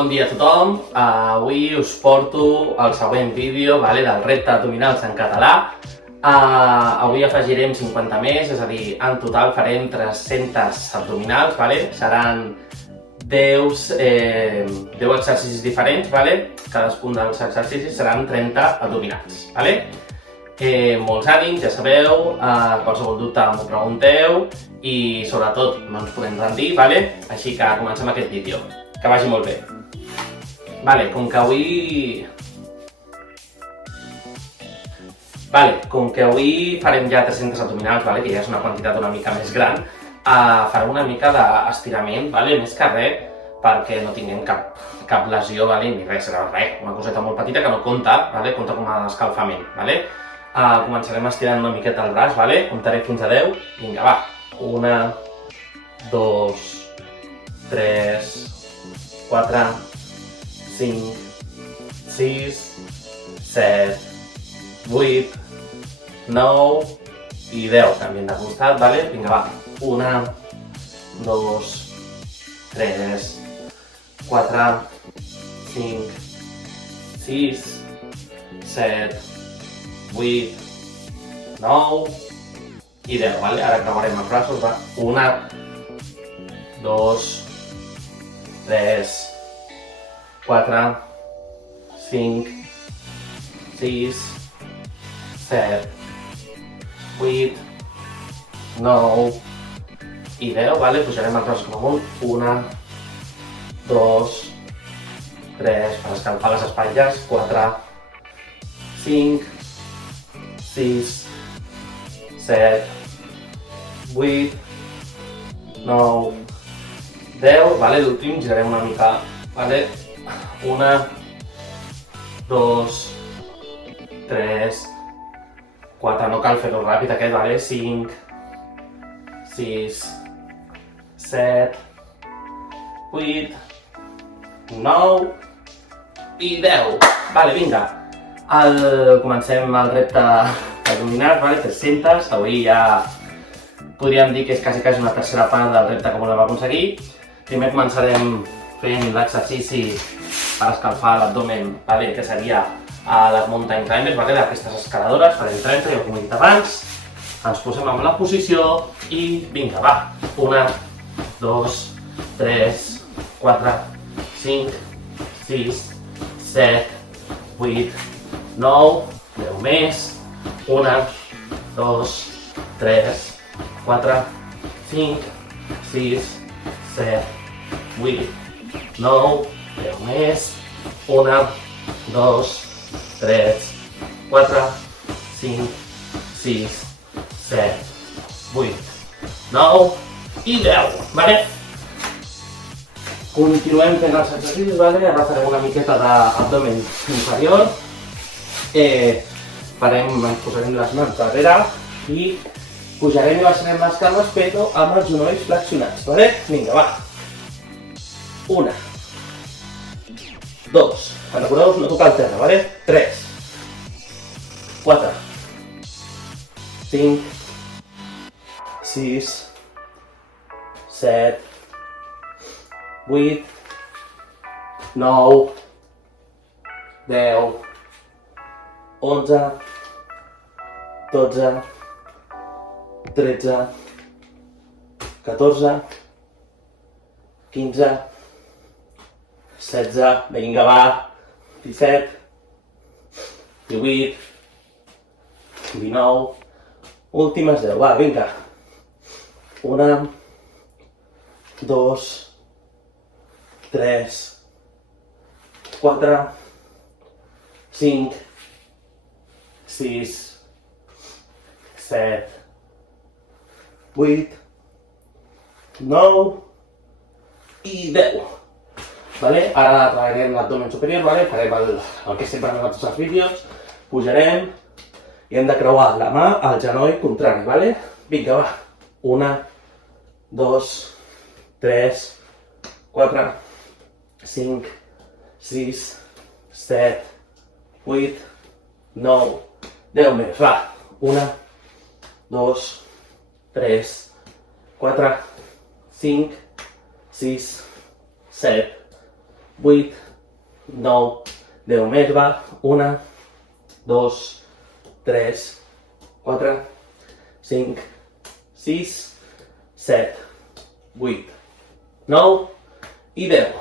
Bon dia a tothom, avui us porto el següent vídeo del repte abdominals en català. Avui afegirem 50 més, és a dir, en total farem 300 abdominals, seran 10 exercicis diferents, cadascun dels exercicis seran 30 abdominals. Molts ànims, ja sabeu, qualsevol dubte m'ho pregunteu i sobretot no ens podem rendir, així que comencem aquest vídeo. Que vagi molt bé. Com que avui farem ja 300 abdominals, que ja és una quantitat una mica més gran, farem una mica d'estirament, més que res, perquè no tinguem cap lesió ni res, serà res, una coseta molt petita que no compta, compta com a escalfament. Començarem estirant una miqueta el braç, comptaré fins a 10, vinga, va. 1, 2, 3, 4, 5, 6, 7, 8, 9 i 10. Canviem de costat, vinga, va. 1, 2, 3, 4, 5, 6, 7, 8, 9 i 10, Ara creuarem els braços, va. 1, 2, 3, 4, 5, 6, 7, 8, 9 i 10, Pujarem els braços com amunt. 1, 2, 3, per escalfar les espatlles. 4, 5, 6, 7, 8, 9, 10, l'últim girarem una mica, 1, 2, 3, 4, no cal fer-ho ràpid aquest, 5, 6, 7, 8, 9 i 10. Vinga, comencem el repte abdominals, 300, avui ja podríem dir que és quasi una tercera part del repte que volem aconseguir. Primer començarem fent l'exercici per escalfar l'abdomen, que seria les mountain climbers, aquestes escaladores, farem 30, ja ho he dit abans. Ens posem en la posició i vinga, va. 1, 2, 3, 4, 5, 6, 7, 8, 9, 10 més. 1, 2, 3, 4, 5, 6, 7, 8, 9, 10 més. 1, 2, 3, 4, 5, 6, 7, 8, 9 i 10, Continuem fent els exercicis, ara farem una miqueta d'abdomen inferior. Ens posarem les mans darrere i pujarem i baixarem les cames, però amb els genolls flexionats, Vinga, va. 1, 2, recordeu-vos no tocar el terra, 3, 4, 5, 6, 7, 8, 9, 10, 11, 12, 13, 14, 15, 16, vinga, va, 17, 18, 19, últimes 10, va, vinga. 1, 2, 3, 4, 5, 6, 7, 8, 9 i 10. Ara treballarem l'abdomen superior, farem el que sempre fem a tots els vídeos, pujarem i hem de creuar la mà al genoll contrari, Vinga, va. 1, 2, 3, 4, 5, 6, 7, 8, 9, 10 més, va. 1, 2, 3, 4, 5, 6, 7, 8, 9, 10 més, va. 1, 2, 3, 4, 5, 6, 7, 8, 9 i 10.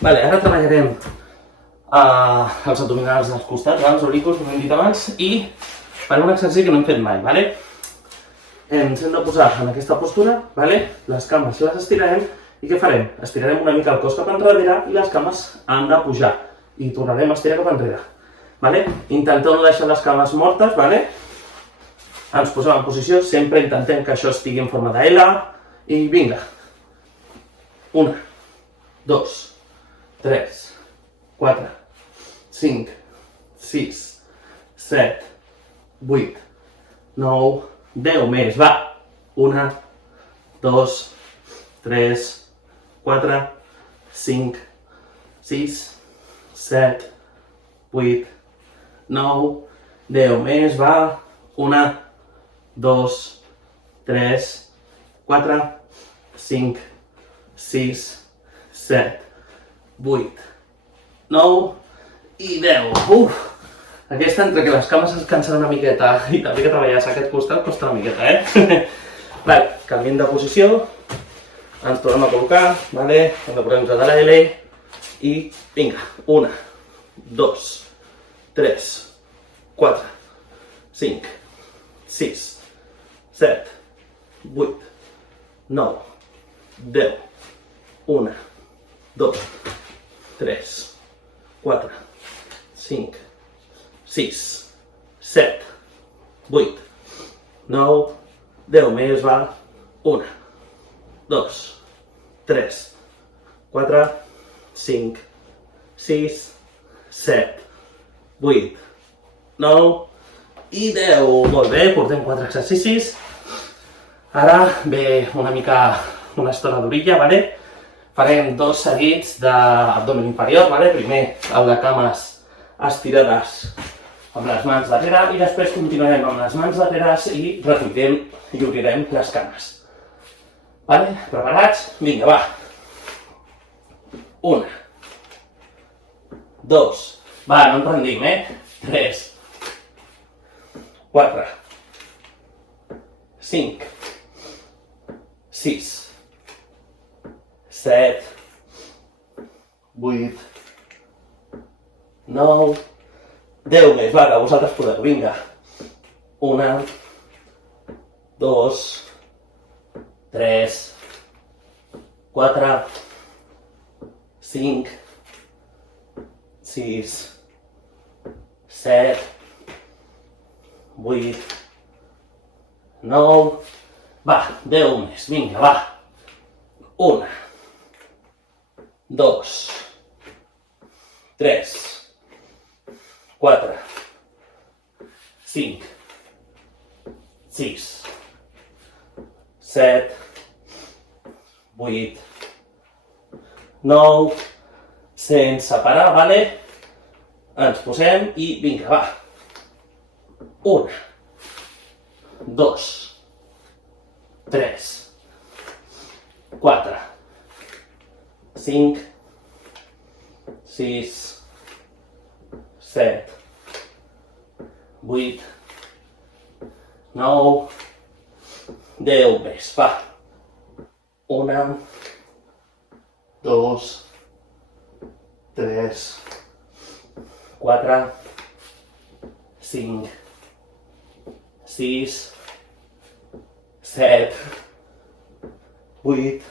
Vale, ara treballarem els abdominals dels costats, els oblics, com hem dit abans, i farem un exercici que no hem fet mai, vale? Ens hem de posar en aquesta postura, vale? Les cames les estirarem i què farem? Estirarem una mica el cos cap enrere i les cames han de pujar i tornarem a estirar cap enrere, vale? Intenteu no deixar les cames mortes, vale? Ens posem en posició, sempre intentem que això estigui en forma de L i vinga. 1, 2, 3, 4, 5, 6, 7, 8, 9, 10 més, va! 1, 2, 3, 4, 5, 6, 7, 8, 9, 10 més, va! 1, 2, 3, 4, 5, 6, 7, 8, 9 i 10. Uf! Aquesta, entre que les cames es cansen una miqueta i també que treballar aquest costat, costa una miqueta, eh? Vale, canviem de posició, ens tornem a col·locar, vale? Hem de posar-nos de la L i vinga, 1, 2, 3, 4, 5, 6, 7, 8, 9, 10, 1, 2, 3, 4, 5, 6, 7, 8, 9, 10 més, va, 1, 2, 3, 4, 5, 6, 7, 8, 9 i 10. Molt bé, portem 4 exercicis. Ara ve una estona d'orilla, vale? Farem 2 seguits d'abdomen inferior, vale? Primer el de cames estirades amb les mans darrere i després continuarem amb les mans darreres i retirem i obrirem les cames. Vale? Preparats? Vinga, va. 1, 2, va, no ens rendim, 3, 4, 5, 6, 7, 8, 9, 10 més, va, que vosaltres podeu, vinga. 1, 2, 3, 4, 5, 6, 7, 8, 9, va, 10 més, vinga, va. 1, 2, 3, 4, 5, 6, 7, 8, 9, sense parar, vale? Ens posem i vinga, va. 1, 2, 3, 4, 5, 6, 7, 8, 9, 10 més, va. 1, 2, 3, 4, 5, 6, 7, 8,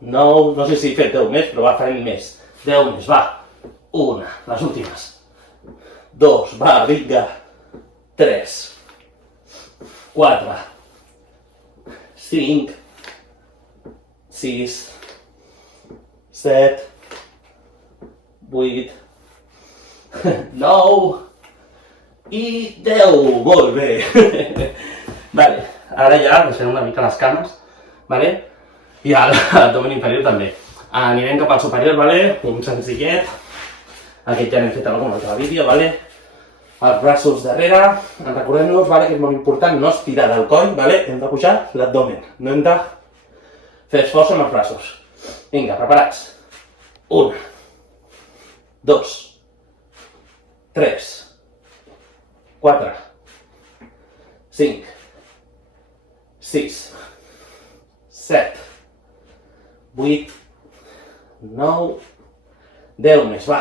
9, no sé si he fet 10 més, però va, farem més. 10 més, va. 1, les últimes. 2, va, vinga. 3, 4, 5, 6, 7, 8, 9 i 10. Molt bé. Vale, ara ja deixem una mica les cames, vale? I l'abdomen inferior també. Anirem cap al superior, vale? Un senzillet. Aquest ja n'hem fet algun altre vídeo, vale? Els braços darrere. Recordem-nos, vale, que és molt important no estirar del coll, vale? Hem de pujar l'abdomen. No hem de fer esforç amb els braços. Vinga, preparats. 1, 2, 3, 4, 5, 6, 7, 8, 9, 10 més, va.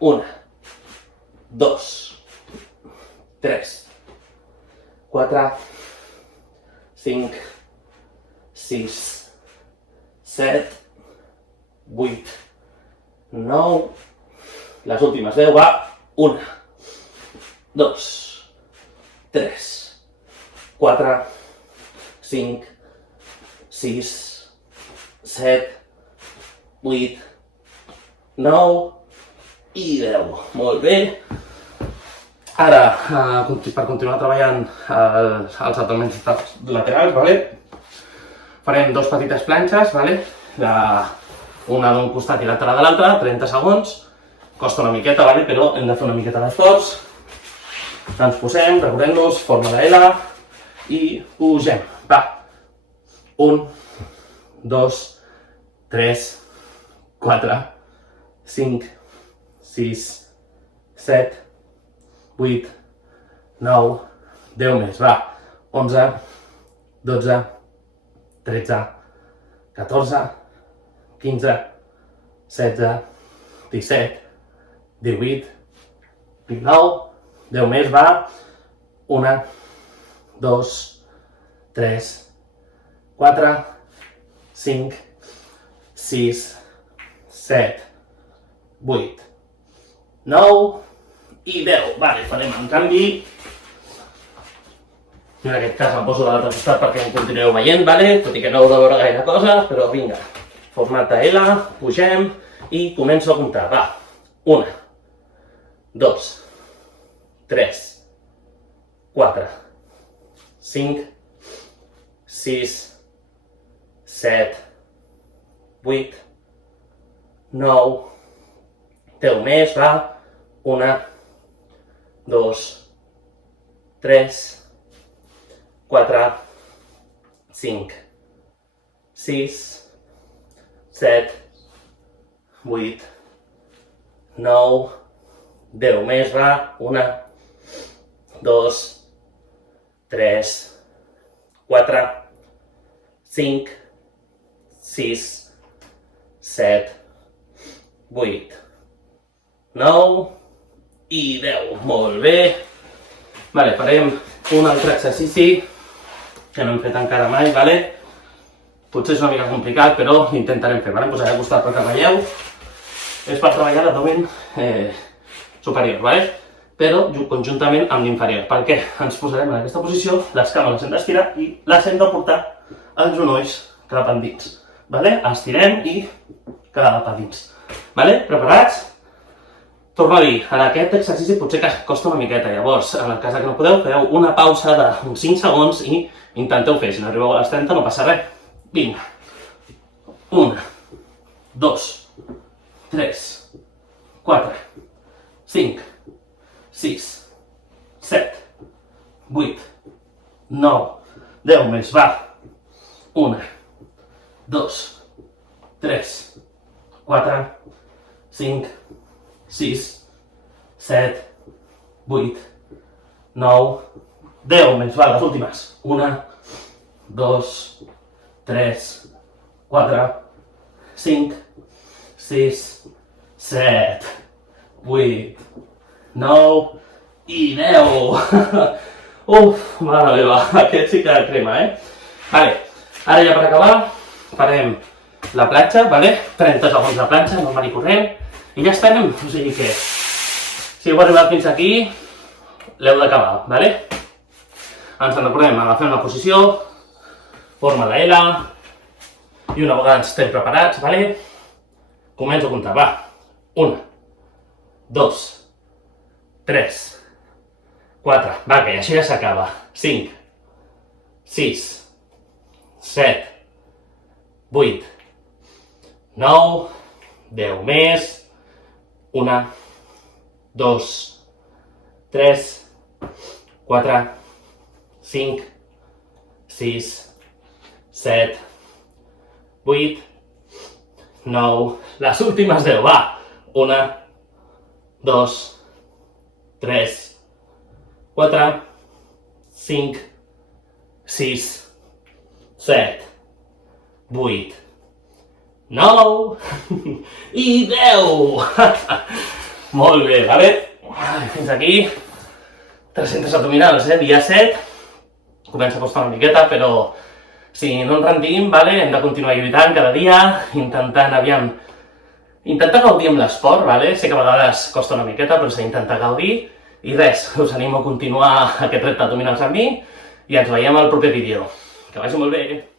1, 2, 3, 4, 5, 6, 7, 8, 9, les últimes 10, va. 1, 2, 3, 4, 5, 6, 7, 8, 9 i 10. Molt bé. Ara, per continuar treballant els abdomens laterals, vale? Farem dos petites planxes, vale? Una d'un costat i l'altra de l'altre, 30 segons. Costa una miqueta, vale? Però hem de fer una miqueta d'esforç. Ens posem, recorrem-nos, forma de L i pugem. Va. 1, 2, 3, 4, 5, 6, 7, 8, 9, 10 més, va. 11, 12, 13, 14, 15, 16, 17, 18, 19, 10 més, va. 1, 2, 3, 4, 5, 6, 7, 8, 9 i 10. Vale, farem en canvi. En aquest cas em poso de l'altre costat perquè em continueu veient, vale? Tot i que no heu de veure gaire cosa, però vinga. Format de L, pugem i començo a comptar. Va. 1, 2, 3, 4, 5, 6, 7, 8, 9, 10 més, va. 1, 2, 3, 4, 5, 6, 7, 8, 9, 10 més, va. 1, 2, 3, 4, 5, 6, 7, 8, 9 i 10. Molt bé. Vale, farem un altre exercici que no hem fet encara mai, vale? Potser és una mica complicat, però intentarem fer, vale? Posaré al costat perquè veieu. És per treballar l'abdomen superior, vale? Però conjuntament amb l'inferior, perquè ens posarem en aquesta posició, les cames les hem d'estirar i les hem de portar els genolls cap endins, vale? Estirem i cap endins, vale? Preparats? Torno a dir, en aquest exercici potser que costa una miqueta, llavors, en el cas que no podeu, feu una pausa d'uns 5 segons i intenteu fer. Si no arribeu a les 30 no passa res. Vinga. 1, 2, 3, 4, 5, 6, 7, 8, 9, 10 més, va. 1, 2, 3, 4, 5, 6, 7, 8, 9, 10 més, va, les últimes. 1, 2, 3, 4, 5, 6, 7, 8, 9 i 10. Uf, mare meva, aquest sí que crema, Vale, ara ja per acabar farem la planxa, vale? 30 segons de planxa, normal i corrent. I ja estarem, o sigui que si heu arribat fins aquí, l'heu d'acabar, vale? Ens en recordem, agafem la posició, forma de L, i una vegada estem preparats, vale? Començo a comptar, va. 1, 2, 3, 4, va, que això ja s'acaba. 5, 6, 7, 8, 9, 10 més. 1, 2, 3, 4, 5, 6, 7, 8, 9, les últimes 10, va. 1, 2, 3, 4, 5, 6, 7, 8, 9 i 10. Molt bé, vale? Fins aquí 300 abdominals, dia 7. Comença a costar una miqueta, però si no ens rendim, vale? Hem de continuar lluitant cada dia, intentant gaudir amb l'esport, vale? Sé que a vegades costa una miqueta, però s'ha d'intentar gaudir. I res, us animo a continuar aquest repte abdominals amb mi i ens veiem al proper vídeo. Que vagi molt bé!